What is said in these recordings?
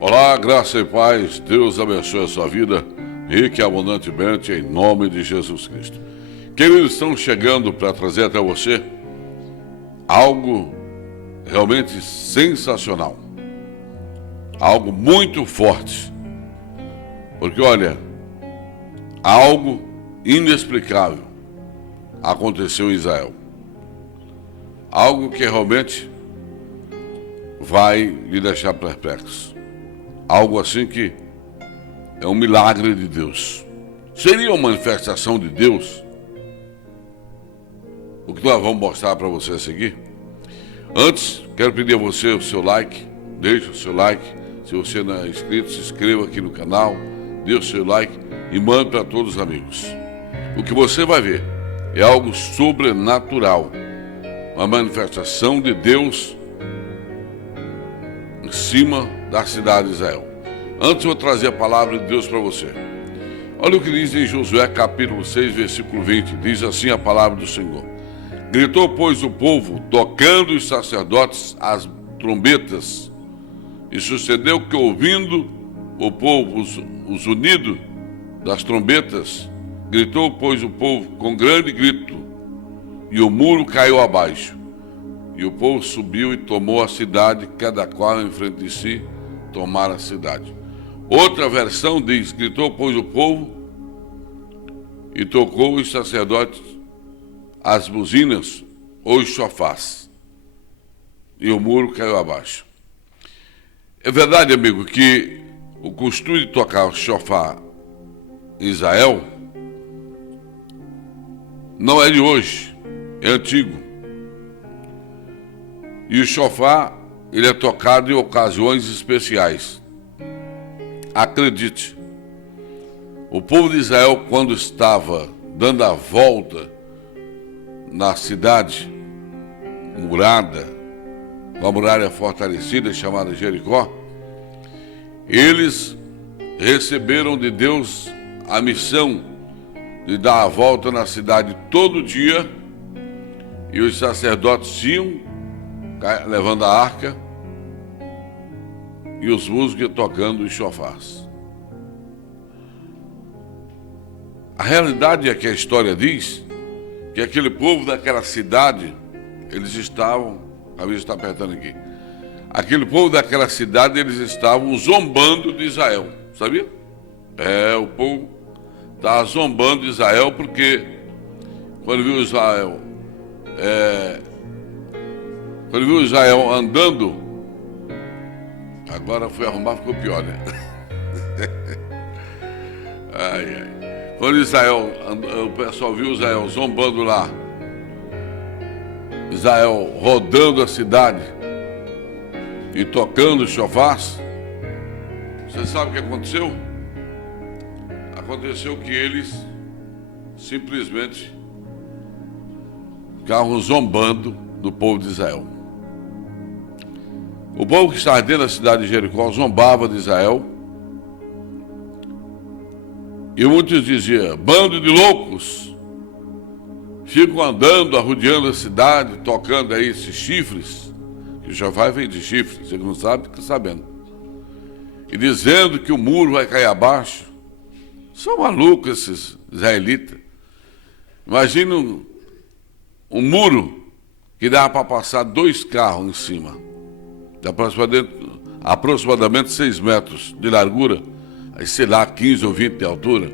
Olá, graça e paz, Deus abençoe a sua vida, rica e abundantemente, em nome de Jesus Cristo. Queridos, estamos chegando para trazer até você algo realmente sensacional, algo muito forte, porque olha, algo inexplicável aconteceu em Israel, algo que realmente vai lhe deixar perplexo. Algo assim que é um milagre de Deus. Seria uma manifestação de Deus? O que nós vamos mostrar para você a seguir? Antes, quero pedir a você o seu like. Deixe o seu like. Se você não é inscrito, se inscreva aqui no canal. Dê o seu like e mande para todos os amigos. O que você vai ver é algo sobrenatural. Uma manifestação de Deus em cima da cidade de Israel. Antes eu vou trazer a palavra de Deus para você. Olha o que diz em Josué capítulo 6, versículo 20. Diz assim a palavra do Senhor: gritou, pois, o povo, tocando os sacerdotes as trombetas, e sucedeu que, ouvindo o povo os unidos das trombetas, gritou, pois, o povo com grande grito, e o muro caiu abaixo. E o povo subiu e tomou a cidade, cada qual em frente de si, tomar a cidade. Outra versão diz: gritou, pois, o povo, e tocou os sacerdotes as buzinas ou os chofás, e o muro caiu abaixo. É verdade, amigo, que o costume de tocar o chofá em Israel não é de hoje, é antigo. E o chofá, ele é tocado em ocasiões especiais. Acredite, o povo de Israel, quando estava dando a volta na cidade murada, com a muralha fortalecida chamada Jericó, eles receberam de Deus a missão de dar a volta na cidade todo dia, e os sacerdotes iam levando a arca e os músicos tocando os chofás. A realidade é que a história diz que aquele povo daquela cidade, eles estavam, a vida está apertando aqui, aquele povo daquela cidade, eles estavam zombando de Israel, sabia? O povo estava zombando de Israel porque quando viu Israel andando, agora foi arrumar, ficou pior, né? Quando o pessoal viu Israel zombando lá, Israel rodando a cidade e tocando os chofás, você sabe o que aconteceu? Aconteceu que eles simplesmente ficavam zombando do povo de Israel. O povo que estava dentro da cidade de Jericó zombava de Israel. E muitos diziam: bando de loucos, ficam andando, arrodeando a cidade, tocando aí esses chifres, que já vem de chifres, você não sabe, fica sabendo. E dizendo que o muro vai cair abaixo. São malucos esses israelitas. Imagina um muro que dava para passar 2 carros em cima, de aproximadamente 6 metros de largura, aí, sei lá, 15 ou 20 de altura.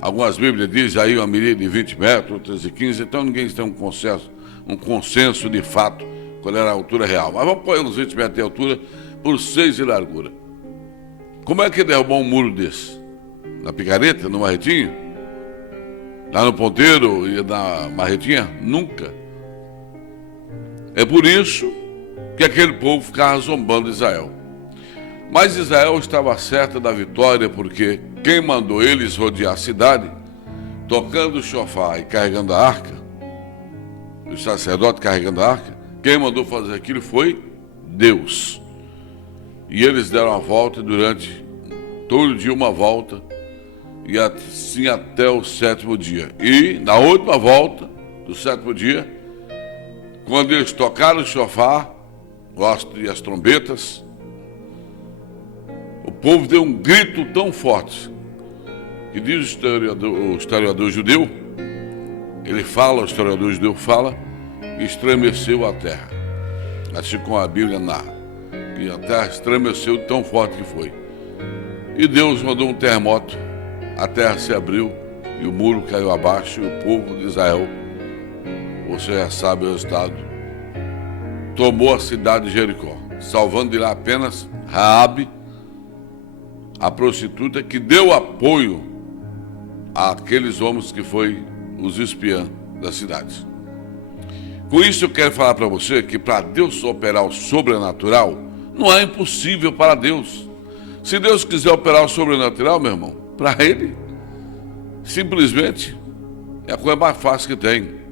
Algumas Bíblias dizem aí uma medida de 20 metros, outras de 15, então ninguém tem um consenso de fato qual era a altura real. Mas vamos pôr uns 20 metros de altura por 6 de largura. Como é que derrubou um muro desse? Na picareta, no marretinho? Lá no ponteiro e na marretinha? Nunca. É por isso que aquele povo ficava zombando de Israel. Mas Israel estava certa da vitória, porque quem mandou eles rodear a cidade, tocando o chofar e carregando a arca, o sacerdote carregando a arca, quem mandou fazer aquilo foi Deus. E eles deram a volta durante todo dia, uma volta, e assim até o 7º dia. E na última volta do 7º dia, quando eles tocaram o chofar e as trombetas, povo deu um grito tão forte que diz o historiador judeu, o historiador judeu fala, que estremeceu a terra. Assim como a Bíblia narra, que a terra estremeceu tão forte que foi. E Deus mandou um terremoto, a terra se abriu e o muro caiu abaixo e o povo de Israel, você já sabe o resultado, tomou a cidade de Jericó, salvando de lá apenas Raabe, a prostituta que deu apoio àqueles homens que foi os espiãs da cidade. Com isso eu quero falar para você que para Deus operar o sobrenatural, não é impossível para Deus. Se Deus quiser operar o sobrenatural, meu irmão, para Ele, simplesmente é a coisa mais fácil que tem.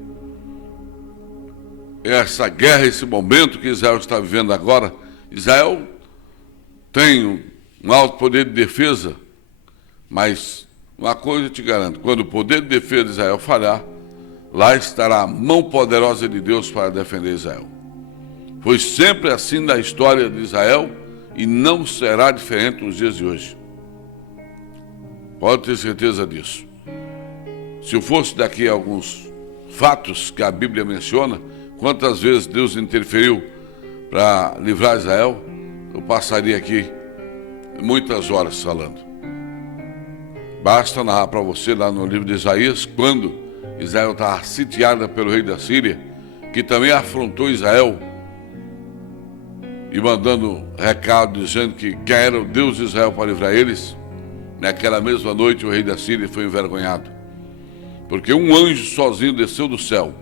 Essa guerra, esse momento que Israel está vivendo agora, Israel tem um alto poder de defesa, mas uma coisa eu te garanto, quando o poder de defesa de Israel falhar, lá estará a mão poderosa de Deus para defender Israel. Foi sempre assim na história de Israel e não será diferente nos dias de hoje. Pode ter certeza disso. Se eu fosse daqui a alguns fatos que a Bíblia menciona, quantas vezes Deus interferiu para livrar Israel, eu passaria aqui muitas horas falando. Basta narrar para você lá no livro de Isaías, quando Israel estava sitiada pelo rei da Síria, que também afrontou Israel e mandando recado dizendo que quem era o Deus de Israel para livrar eles. Naquela mesma noite o rei da Síria foi envergonhado, porque um anjo sozinho desceu do céu,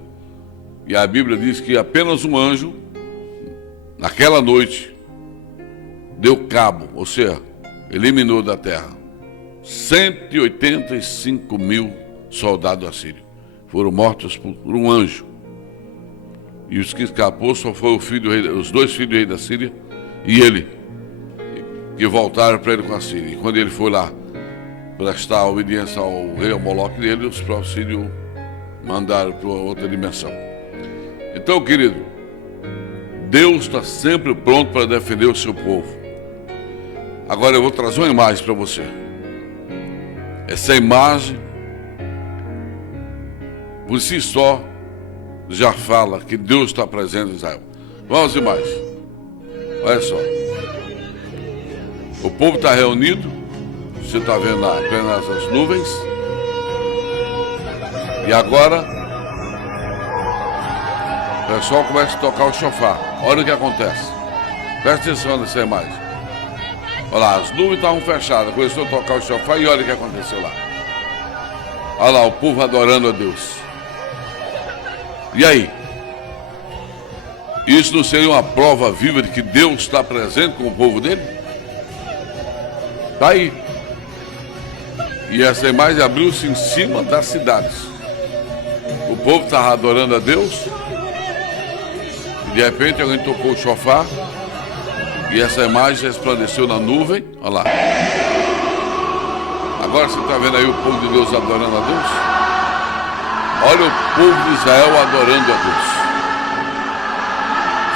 e a Bíblia diz que apenas um anjo naquela noite deu cabo, ou seja, eliminou da terra 185 mil soldados assírios. Foram mortos por um anjo. E os que escapou só foi os dois filhos do rei da Síria e ele, que voltaram para ele com a Síria. E quando ele foi lá prestar obediência ao rei, ao Moloque dele, os próprios sírios mandaram para outra dimensão. Então, querido, Deus está sempre pronto para defender o seu povo. Agora eu vou trazer uma imagem para você. Essa imagem, por si só, já fala que Deus está presente em Israel. Vamos às imagens. Olha só. O povo está reunido. Você está vendo apenas as nuvens. E agora, o pessoal começa a tocar o chofar. Olha o que acontece. Presta atenção nessa imagem. Olha lá, as nuvens estavam fechadas, começou a tocar o chofar e olha o que aconteceu lá. Olha lá, o povo adorando a Deus. E aí? Isso não seria uma prova viva de que Deus está presente com o povo dele? Está aí. E essa imagem abriu-se em cima das cidades. O povo estava adorando a Deus. E de repente alguém tocou o chofar. E essa imagem resplandeceu na nuvem. Olha lá. Agora você está vendo aí o povo de Deus adorando a Deus? Olha o povo de Israel adorando a Deus.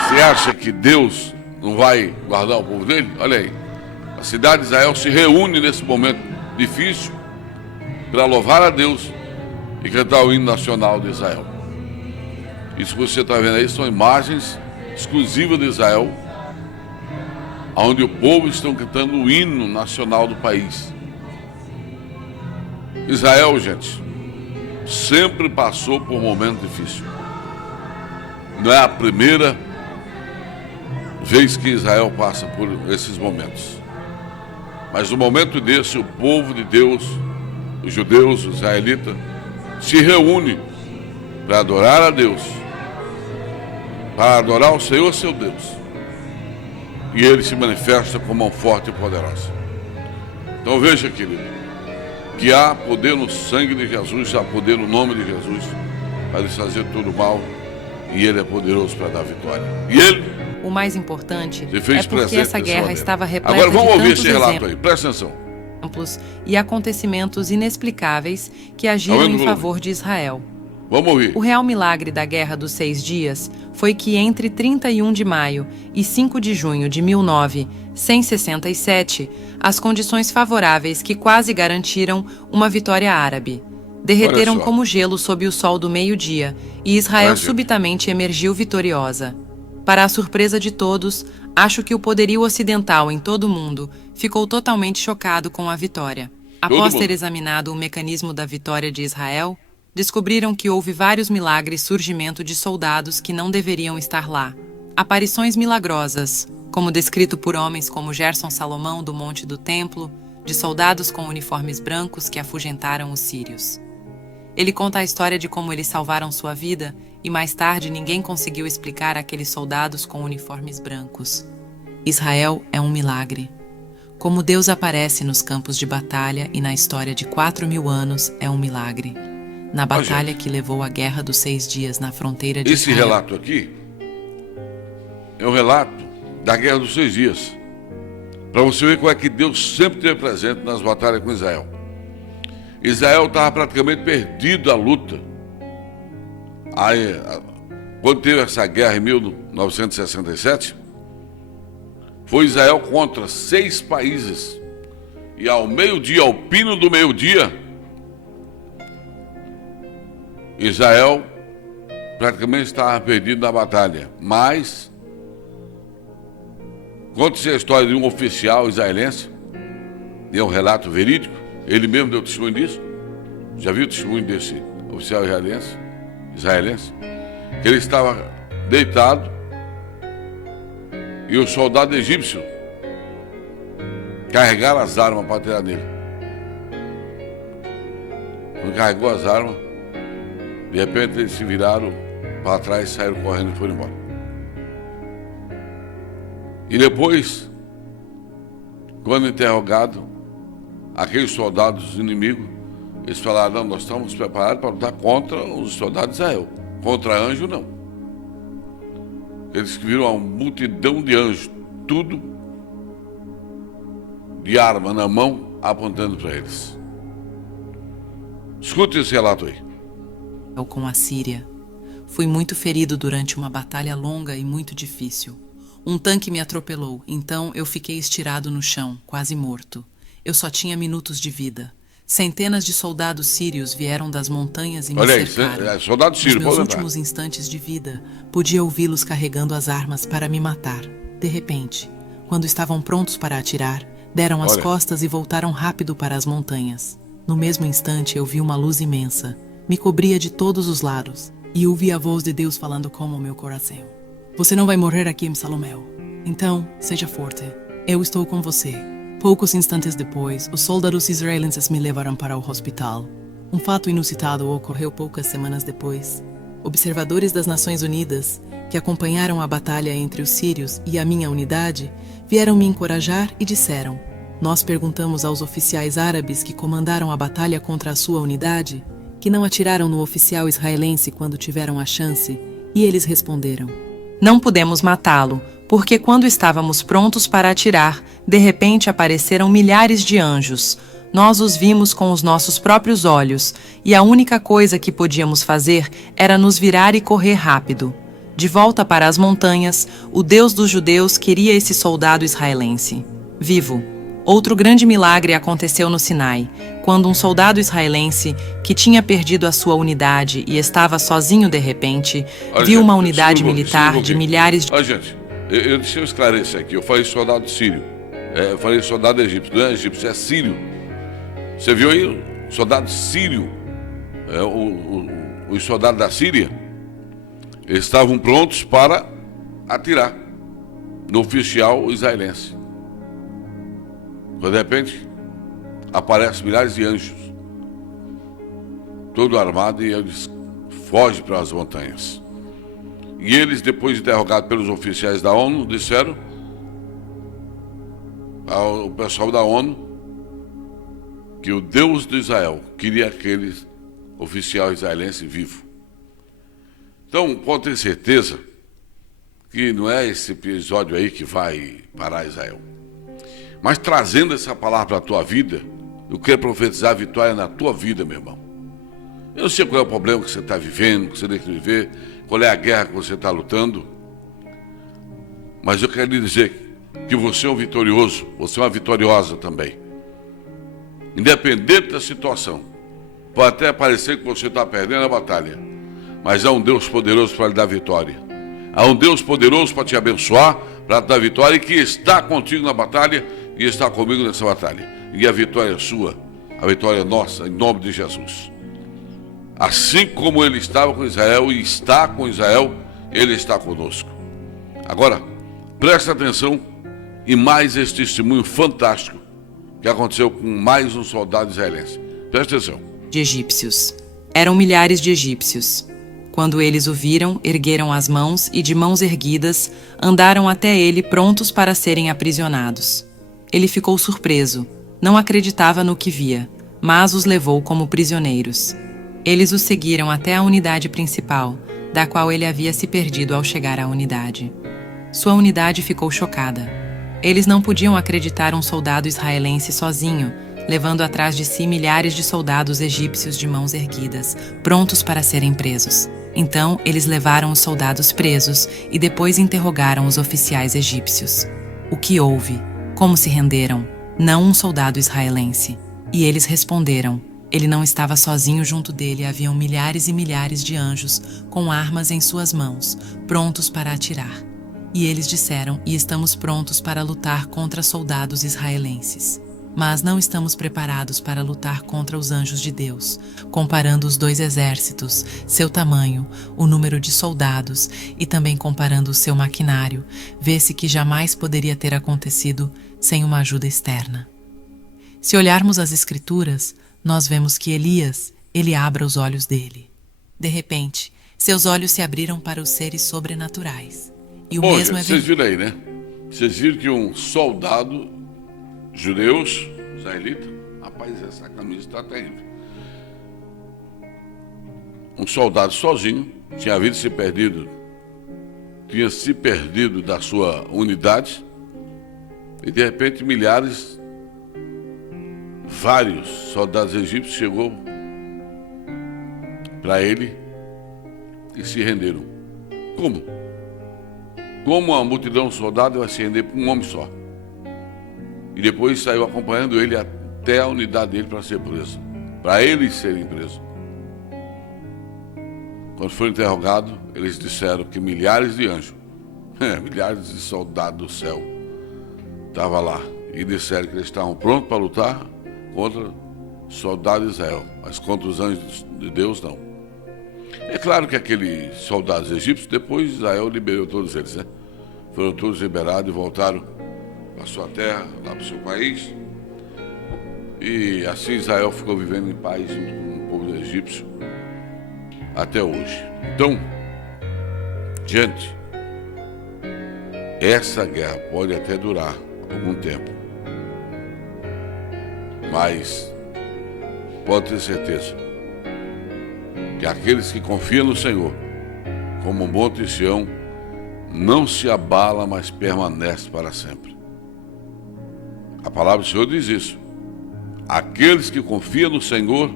Você acha que Deus não vai guardar o povo dele? Olha aí. A cidade de Israel se reúne nesse momento difícil para louvar a Deus e cantar o hino nacional de Israel. Isso que você está vendo aí são imagens exclusivas de Israel, onde o povo está cantando o hino nacional do país. Israel, gente, sempre passou por um momento difícil. Não é a primeira vez que Israel passa por esses momentos. Mas no momento desse, o povo de Deus, os judeus, os israelitas, se reúne para adorar a Deus, para adorar o Senhor, seu Deus. E ele se manifesta com mão forte e poderosa. Então veja, querido, que há poder no sangue de Jesus, há poder no nome de Jesus para desfazer todo o mal, e ele é poderoso para dar vitória. E ele, o mais importante se fez é porque essa guerra estava repleta Agora vamos de ouvir tantos esse relato aí, presta atenção. exemplos e acontecimentos inexplicáveis que agiram em favor de Israel. Vamos ouvir. O real milagre da Guerra dos 6 Dias foi que entre 31 de maio e 5 de junho de 1967, as condições favoráveis que quase garantiram uma vitória árabe derreteram como gelo sob o sol do meio-dia e Israel subitamente emergiu vitoriosa. Para a surpresa de todos, acho que o poderio ocidental em todo o mundo ficou totalmente chocado com a vitória. Após ter examinado o mecanismo da vitória de Israel, descobriram que houve vários milagres surgimento de soldados que não deveriam estar lá. Aparições milagrosas, como descrito por homens como Gerson Salomão do Monte do Templo, de soldados com uniformes brancos que afugentaram os sírios. Ele conta a história de como eles salvaram sua vida e mais tarde ninguém conseguiu explicar aqueles soldados com uniformes brancos. Israel é um milagre. Como Deus aparece nos campos de batalha e na história de 4.000 anos é um milagre. Na batalha que levou à Guerra dos 6 Dias na fronteira de Israel. Esse relato aqui é um relato da Guerra dos 6 Dias. Para você ver como é que Deus sempre esteve presente nas batalhas com Israel. Israel estava praticamente perdido a luta. Aí, quando teve essa guerra em 1967, foi Israel contra 6 países. E ao meio-dia, ao pino do meio-dia, Israel praticamente estava perdido na batalha. Mas, conta-se a história de um oficial israelense, e é um relato verídico, ele mesmo deu testemunho disso. Já viu o testemunho desse oficial israelense? Que ele estava deitado e o soldado egípcio carregaram as armas para atirar nele. Quando carregou as armas, de repente eles se viraram para trás, saíram correndo e foram embora. E depois, quando interrogado, aqueles soldados inimigos, eles falaram: não, nós estamos preparados para lutar contra os soldados de Israel, contra anjo não. Eles viram uma multidão de anjos, tudo de arma na mão, apontando para eles. Escute esse relato aí. Com a Síria. Fui muito ferido durante uma batalha longa e muito difícil. Um tanque me atropelou, então eu fiquei estirado no chão, quase morto. Eu só tinha minutos de vida. Centenas de soldados sírios vieram das montanhas e me cercaram. Soldado sírio, nos meus últimos instantes de vida, podia ouvi-los carregando as armas para me matar. De repente, quando estavam prontos para atirar, deram as costas e voltaram rápido para as montanhas. No mesmo instante, eu vi uma luz imensa. Me cobria de todos os lados, e ouvi a voz de Deus falando como o meu coração. Você não vai morrer aqui, Salomão. Então, seja forte. Eu estou com você. Poucos instantes depois, os soldados israelenses me levaram para o hospital. Um fato inusitado ocorreu poucas semanas depois. Observadores das Nações Unidas, que acompanharam a batalha entre os sírios e a minha unidade, vieram me encorajar e disseram: nós perguntamos aos oficiais árabes que comandaram a batalha contra a sua unidade, que não atiraram no oficial israelense quando tiveram a chance, e eles responderam: não pudemos matá-lo, porque quando estávamos prontos para atirar, de repente apareceram milhares de anjos. Nós os vimos com os nossos próprios olhos, e a única coisa que podíamos fazer era nos virar e correr rápido. De volta para as montanhas, o Deus dos judeus queria esse soldado israelense vivo. Outro grande milagre aconteceu no Sinai, quando um soldado israelense, que tinha perdido a sua unidade e estava sozinho de repente, viu uma unidade militar de milhares de... Gente, deixa eu esclarecer aqui. Eu falei soldado sírio. Eu falei soldado egípcio. Não é egípcio, é sírio. Você viu aí? Soldado sírio. Os soldados da Síria, eles estavam prontos para atirar no oficial israelense. De repente, aparecem milhares de anjos, todo armado, e eles fogem para as montanhas. E eles, depois de interrogados pelos oficiais da ONU, disseram ao pessoal da ONU que o Deus de Israel queria aquele oficial israelense vivo. Então, pode ter certeza que não é esse episódio aí que vai parar Israel. Mas trazendo essa palavra para a tua vida, eu quero profetizar a vitória na tua vida, meu irmão. Eu não sei qual é o problema que você está vivendo, que você tem que viver, qual é a guerra que você está lutando, mas eu quero lhe dizer que você é um vitorioso, você é uma vitoriosa também. Independente da situação, pode até parecer que você está perdendo a batalha, mas há um Deus poderoso para lhe dar vitória. Há um Deus poderoso para te abençoar, para te dar vitória, e que está contigo na batalha e está comigo nessa batalha. E a vitória é sua, a vitória é nossa, em nome de Jesus. Assim como ele estava com Israel e está com Israel, ele está conosco. Agora, presta atenção em mais esse testemunho fantástico que aconteceu com mais um soldado israelense. Presta atenção. De egípcios. Eram milhares de egípcios. Quando eles o viram, ergueram as mãos e, de mãos erguidas, andaram até ele prontos para serem aprisionados. Ele ficou surpreso, não acreditava no que via, mas os levou como prisioneiros. Eles o seguiram até a unidade principal, da qual ele havia se perdido ao chegar à unidade. Sua unidade ficou chocada. Eles não podiam acreditar um soldado israelense sozinho, levando atrás de si milhares de soldados egípcios de mãos erguidas, prontos para serem presos. Então, eles levaram os soldados presos e depois interrogaram os oficiais egípcios. O que houve? Como se renderam? Não um soldado israelense. E eles responderam: ele não estava sozinho, junto dele haviam milhares e milhares de anjos com armas em suas mãos, prontos para atirar. E eles disseram: e estamos prontos para lutar contra soldados israelenses. Mas não estamos preparados para lutar contra os anjos de Deus. Comparando os dois exércitos, seu tamanho, o número de soldados e também comparando o seu maquinário, vê-se que jamais poderia ter acontecido sem uma ajuda externa. Se olharmos as Escrituras, nós vemos que Elias, ele abre os olhos dele. De repente, seus olhos se abriram para os seres sobrenaturais. E o mesmo é vocês viram aí, né? Vocês viram que um soldado judeus, israelita, rapaz, essa camisa está terrível. Um soldado sozinho, tinha se perdido da sua unidade, e de repente vários soldados egípcios chegou para ele e se renderam. Como? Como uma multidão de soldados vai se render para um homem só? E depois saiu acompanhando ele até a unidade dele para ser preso, para eles serem presos. Quando foi interrogado, eles disseram que milhares de anjos, milhares de soldados do céu estavam lá, e disseram que eles estavam prontos para lutar contra soldados de Israel, mas contra os anjos de Deus não. É claro que aqueles soldados egípcios, depois Israel liberou todos eles, né? Foram todos liberados e voltaram para sua terra, lá para o seu país. E assim Israel ficou vivendo em paz junto com o povo egípcio até hoje. Então, gente, essa guerra pode até durar algum tempo, mas pode ter certeza que aqueles que confiam no Senhor, como o Monte Sião, não se abala, mas permanece para sempre. A palavra do Senhor diz isso. Aqueles que confiam no Senhor,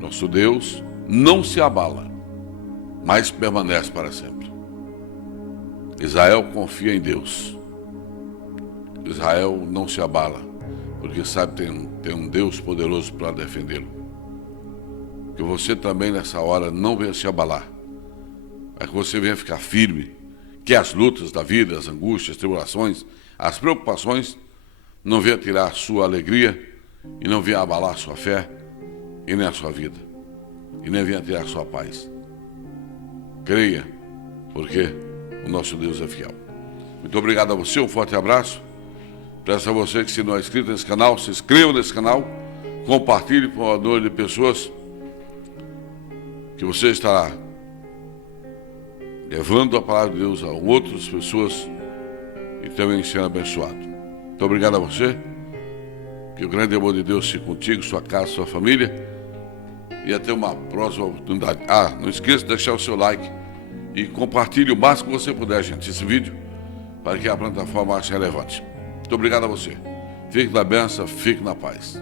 nosso Deus, não se abala, mas permanece para sempre. Israel confia em Deus. Israel não se abala, porque sabe que tem um Deus poderoso para defendê-lo. Que você também nessa hora não venha se abalar, mas que você venha ficar firme, que as lutas da vida, as angústias, as tribulações, as preocupações não venham tirar a sua alegria e não venham abalar a sua fé e nem a sua vida, e nem venham tirar a sua paz. Creia, porque o nosso Deus é fiel. Muito obrigado a você, um forte abraço. Peço a você que, se não é inscrito nesse canal, se inscreva nesse canal, compartilhe com o número de pessoas que você estará levando a palavra de Deus a outras pessoas e também sendo abençoado. Muito obrigado a você. Que o grande amor de Deus seja contigo, sua casa, sua família. E até uma próxima oportunidade. Não esqueça de deixar o seu like e compartilhe o máximo que você puder, gente, esse vídeo, para que a plataforma ache relevante. Muito obrigado a você. Fique na bênção, fique na paz.